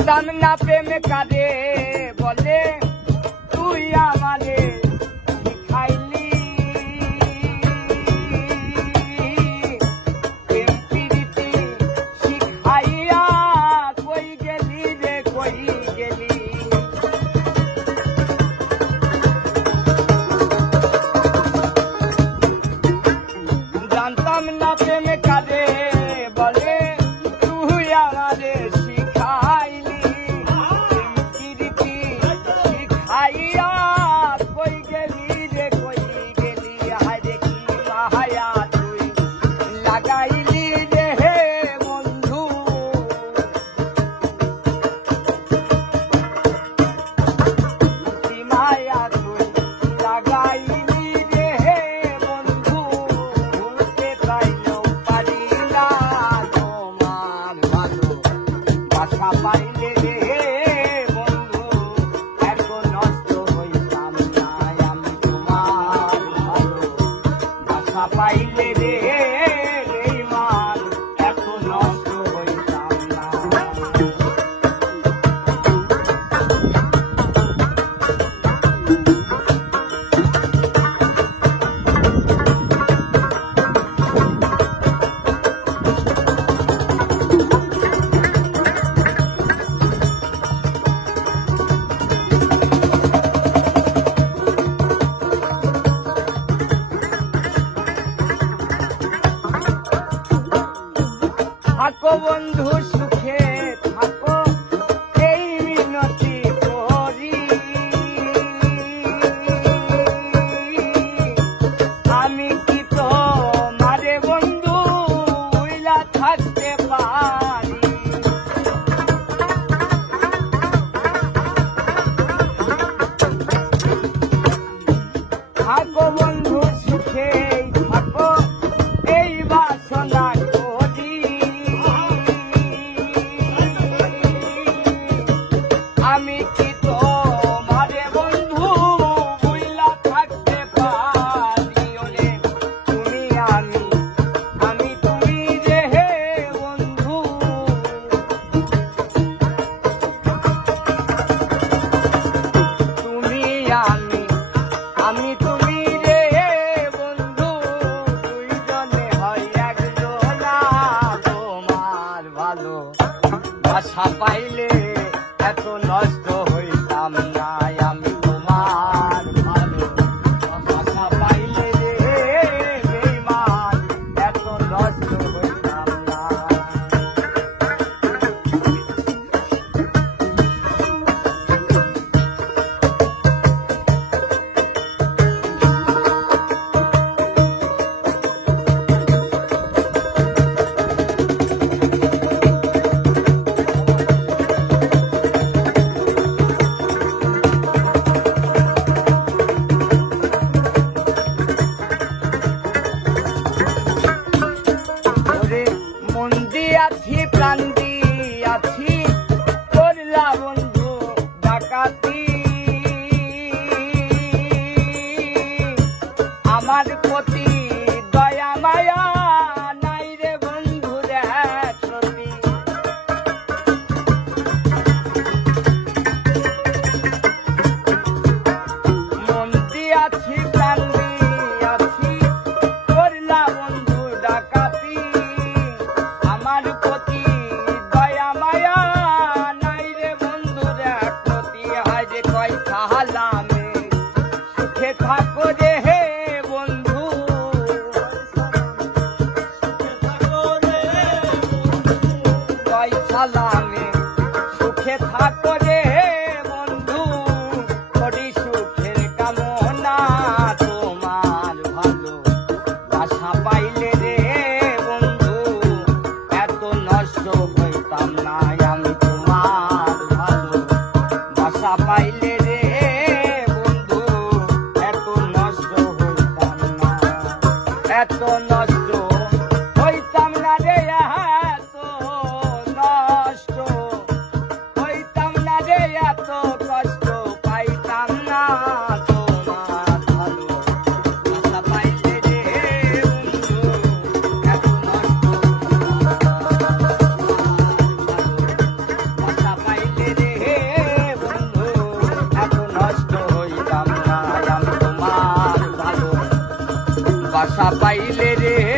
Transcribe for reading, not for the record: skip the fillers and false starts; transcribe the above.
জানতাম না প্রেম কারে বলে তুই আমারে শিখাইলি প্রেম প্রীতি শিখাইয়া কই গেলি রে কই গেলি জানতাম না প্রেম কারে বলে তুই আমারে শিখাইলি প্রেম প্রীতি শিখাইয়া কই গেলি রে কই গেলি হায় কি মায়া তুই লাগাইলি রে হে বন্ধু কি মায়া তুই লাগাইলি রে হে বন্ধু ভুলতে চাইলেও পারি না তোমার ভালো বাসা পাইলে রে বন্ধু এত নষ্ট হইতাম না আমি তোমার ভালো বাসা পাইলে রে মান এত নষ্ট হইতাম না থাকো বন্ধু সুখে থাকো এই মিনতি করি আমি কি তো মারে বন্ধু উইলা থাকতে পারি থাকো বন্ধু সুখে থাকো এই বাসনা করি আমি কি তো মারে বন্ধু বুইলা থাকতে পারি ওরে তুমি আমি তুমি রে হে বন্ধু তুমি আমি তুমি রে বন্ধু দুইজনে হয় একজনা তোমার ভালো বাসা পাইলে এত নষ্ট হইতাম না আমি তোমার ভালো বাসা পাইলে রে বেঈমান এত নষ্ট হইতাম না ওরে মন দিয়াছি প্রাণ দিয়াছি করলা বন্ধু ডাকাতি আমার প্রতি দয়া মায়া নাই রে বন্ধু রে সতী মন দিয়াছি প্রাণ দিয়াছি করলা বন্ধু ডাকাতি আমার প্রতি দয়া মায়া নাই রে বন্ধু রে প্রতি হায় রে কয় সালামে সুখে থাকো রে হে বন্ধু বাসা পাইলে রে